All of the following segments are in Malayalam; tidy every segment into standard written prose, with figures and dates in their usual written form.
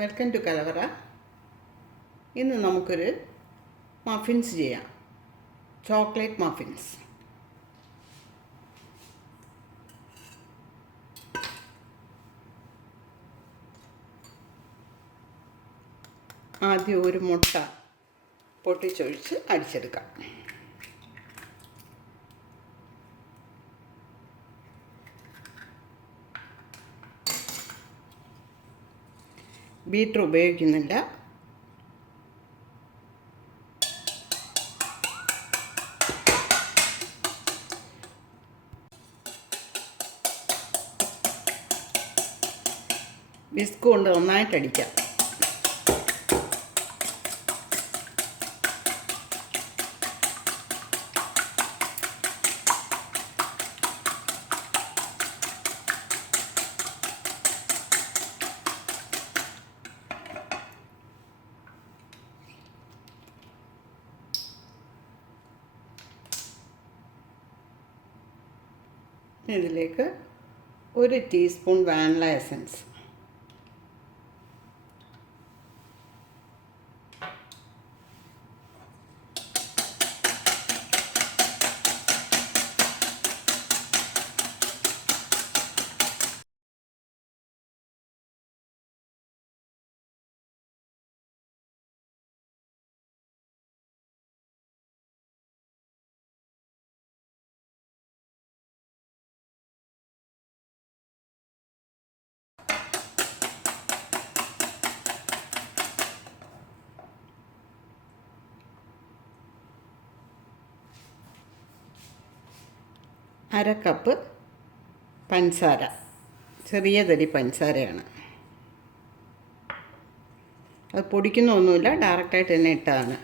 വെൽക്കം ടു കലവറ. ഇന്ന് നമുക്കൊരു മഫിൻസ് ചെയ്യാം. Chocolate muffins. ആദ്യം ഒരു മുട്ട പൊട്ടിച്ചൊഴിച്ച് അടിച്ചെടുക്കാം. ബീറ്റർ ഉപയോഗിക്കുന്നില്ല. വിസ്ക് കൊണ്ട് നന്നായിട്ടടിക്കാം. ഇതിലേക്ക് 1 ടീസ്പൂൺ വാനില എസൻസ്, അര കപ്പ് പഞ്ചസാര, ചെറിയ തരി പഞ്ചസാരയാണ്. അത് പൊടിക്കുന്നൊന്നുമില്ല, ഡയറക്റ്റായിട്ട് തന്നെ ഇട്ടതാണ്.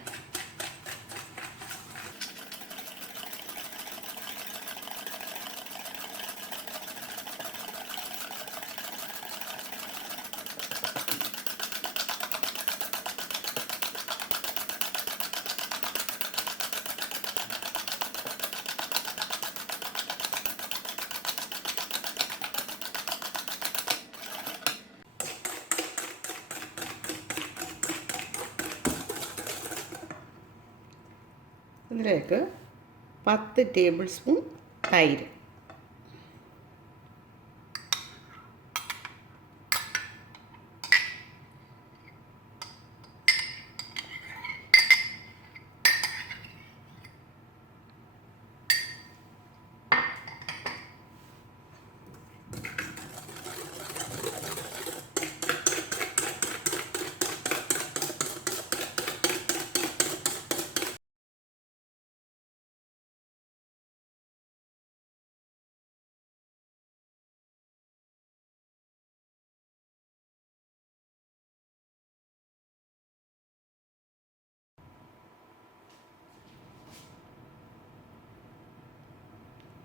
ഇതിലേക്ക് 10 ടേബിൾ സ്പൂൺ തൈര്,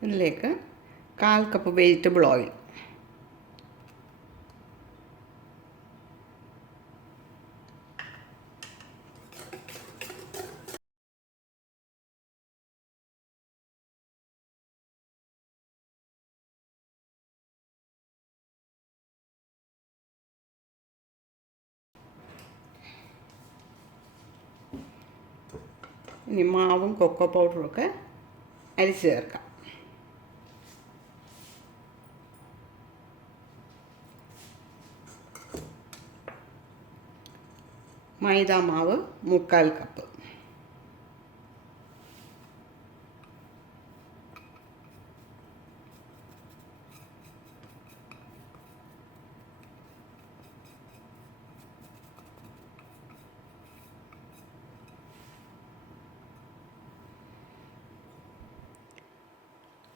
ഇതിലേക്ക് 1/4 കപ്പ് വെജിറ്റബിൾ ഓയിൽ, ഇനി മാവും കൊക്കോ പൗഡറുമൊക്കെ അരിച്ച് ചേർക്കാം. മൈദ മാവ് 1/4 കപ്പ്,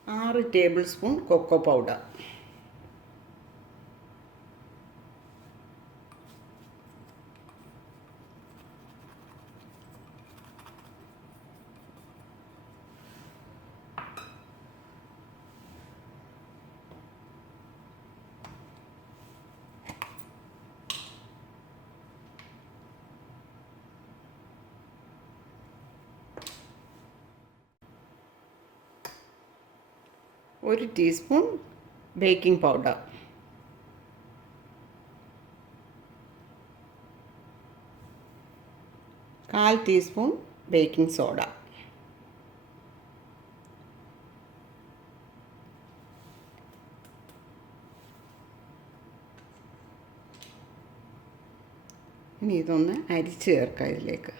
ആറ് ടേബിൾ സ്പൂൺ കൊക്കോ പൗഡർ, ഒരു teaspoon baking powder, 1/4 teaspoon baking soda, ഇനി ഇതൊന്ന് അരിച്ച് ചേർക്കാം ഇതിലേക്ക്.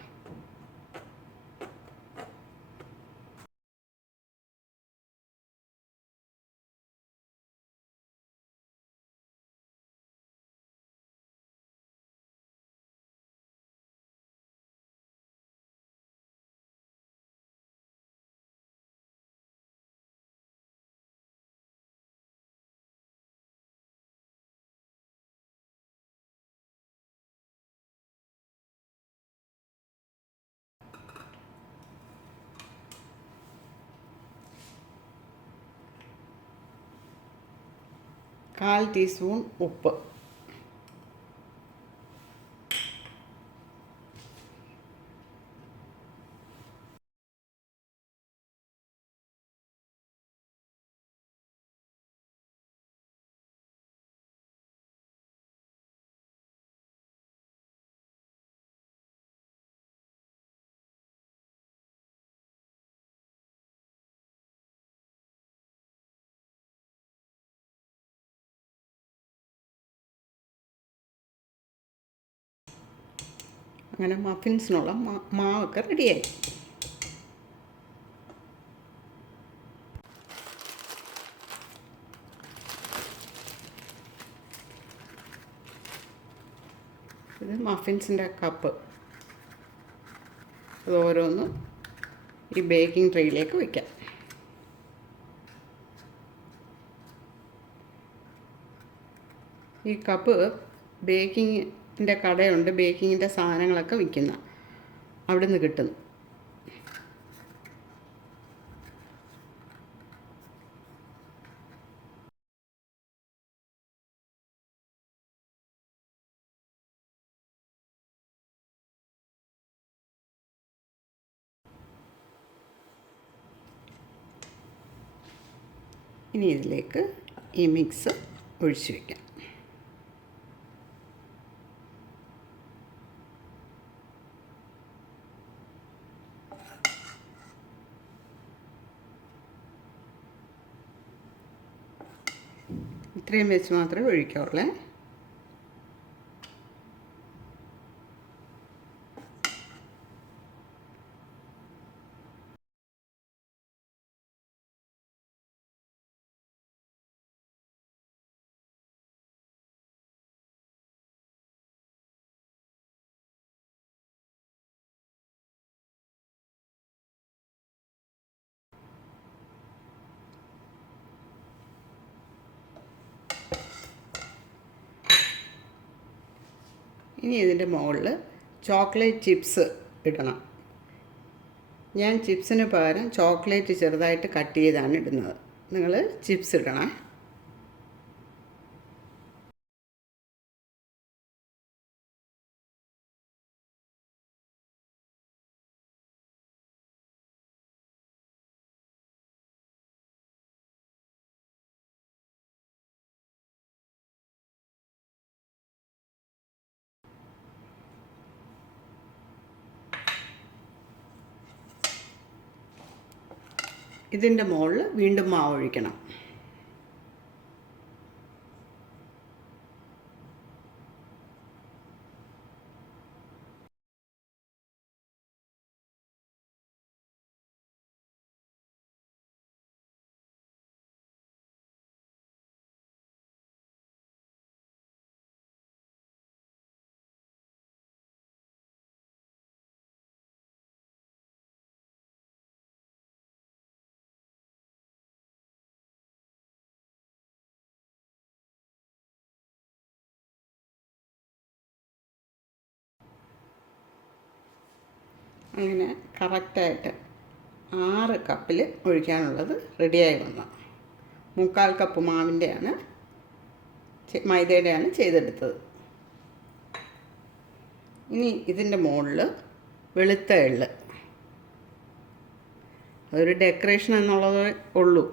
കാൽ ടീസ്പൂൺ ഉപ്പ്, അങ്ങനെ മഫിൻസിനുള്ള മാവൊക്കെ റെഡിയായി. ഇത് മഫിൻസിൻ്റെ കപ്പ്. അത് ഓരോന്നും ഈ ബേക്കിംഗ് ട്രേയിലേക്ക് വയ്ക്കാം. ഈ കപ്പ് ബേക്കിങ്ങിൻ്റെ കടയുണ്ട്, ബേക്കിങ്ങിൻ്റെ സാധനങ്ങളൊക്കെ വിൽക്കുന്ന, അവിടെ നിന്ന് കിട്ടുന്നു. ഇനി ഇതിലേക്ക് ഈ മിക്സ് ഒഴിച്ച് വയ്ക്കാം. ഇത്രയും വെച്ച് മാത്രമേ ഒഴിക്കാവുള്ളൂ. ഇനി ഇതിൻ്റെ മുകളിൽ ചോക്ലേറ്റ് ചിപ്സ് ഇടണം. ഞാൻ ചിപ്സിന് പകരം ചോക്ലേറ്റ് ചെറുതായിട്ട് കട്ട് ചെയ്താണ് ഇടുന്നത്. നിങ്ങൾ ചിപ്സ് ഇടണം. ഇതിൻ്റെ മുകളിൽ വീണ്ടും മാവ് ഒഴിക്കണം. അങ്ങനെ കറക്റ്റായിട്ട് 6 കപ്പിൽ ഒഴിക്കാനുള്ളത് റെഡിയായി വന്നു. 3/4 കപ്പ് മാവിൻ്റെയാണ്, മൈദയുടെയാണ് ചെയ്തെടുത്തത്. ഇനി ഇതിൻ്റെ മുകളിൽ വെളുത്ത എള്ള്, അതൊരു ഡെക്കറേഷൻ എന്നുള്ളതേ ഉള്ളൂ.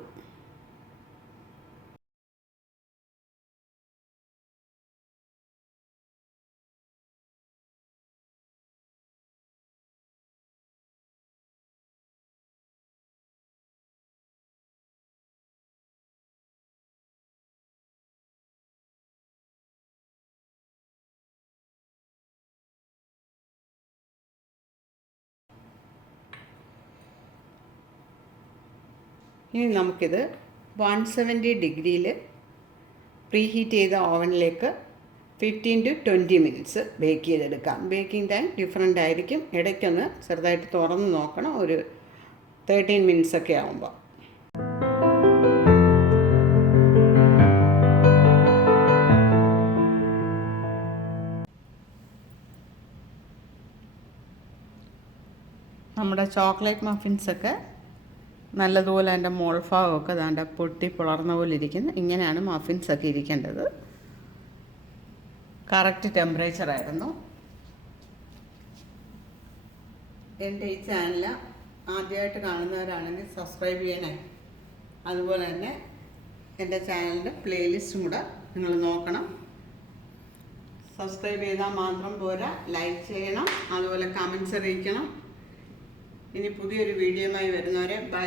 ഇനി നമുക്കിത് 170 ഡിഗ്രിയിൽ പ്രീ ഹീറ്റ് ചെയ്ത ഓവനിലേക്ക് 15 to 20 മിനിറ്റ്സ് ബേക്ക് ചെയ്തെടുക്കാം. ബേക്കിംഗ് ടൈം ഡിഫറെൻ്റ് ആയിരിക്കും. ഇടയ്ക്കൊന്ന് ചെറുതായിട്ട് തുറന്ന് നോക്കണം, ഒരു 13 മിനിറ്റ്സ് ഒക്കെ ആകുമ്പോൾ. നമ്മുടെ ചോക്ലേറ്റ് മഫിൻസൊക്കെ നല്ലതുപോലെ അതിൻ്റെ മോൾഭാഗമൊക്കെ ദാണ്ട പൊട്ടി പിളർന്ന പോലെ ഇരിക്കുന്നു. ഇങ്ങനെയാണ് മഫിൻസൊക്കെ ഇരിക്കേണ്ടത്. കറക്റ്റ് ടെമ്പറേച്ചറായിരുന്നു. എൻ്റെ ഈ ചാനൽ ആദ്യമായിട്ട് കാണുന്നവരാണെങ്കിൽ സബ്സ്ക്രൈബ് ചെയ്യണേ. അതുപോലെ തന്നെ എൻ്റെ ചാനലിൻ്റെ പ്ലേലിസ്റ്റും കൂടെ നിങ്ങൾ നോക്കണം. സബ്സ്ക്രൈബ് ചെയ്താൽ മാത്രം പോരാ, ലൈക്ക് ചെയ്യണം, അതുപോലെ കമൻറ്റ്സ് അറിയിക്കണം. ഇനി പുതിയൊരു വീഡിയോയുമായി വരുന്നവരെ ബൈ.